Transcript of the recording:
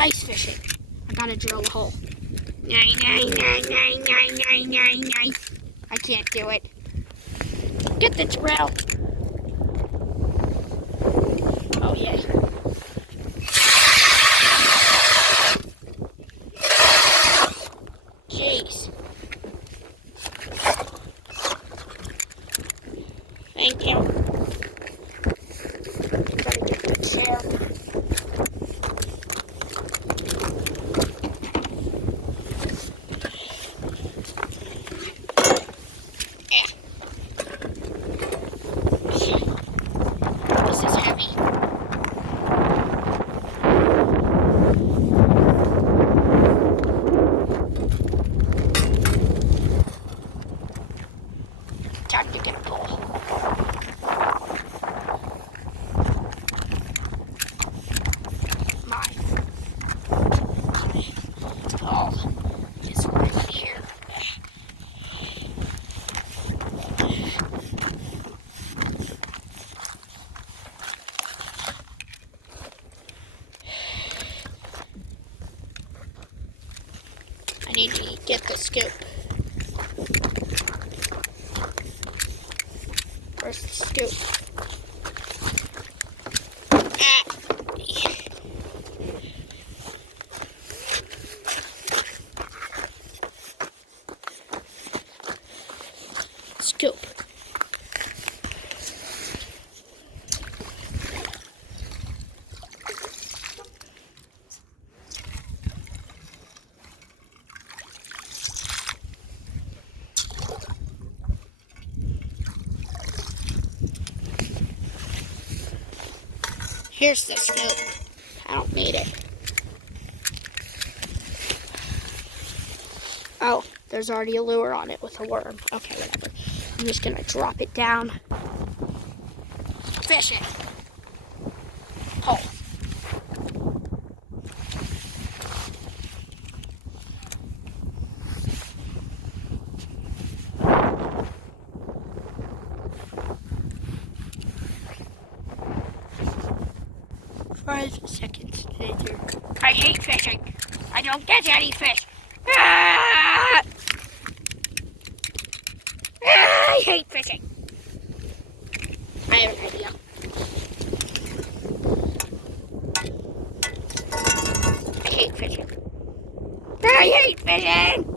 Ice fishing. I gotta drill a hole. I can't do it. Get the drill. Oh, yeah. Jeez. Thank you. Gotta get the chair. This is heavy. Time to get a pull. My ball is right here. I need to get the scoop. Where's the scoop? Scoop. Here's the scoop. I don't need it. Oh, there's already a lure on it with a worm. Okay, whatever. I'm just gonna drop it down. Fish it. Pull. Five seconds later. I hate fishing. I don't get any fish. Ah! I hate fishing. I have an idea. I hate fishing. I hate fishing.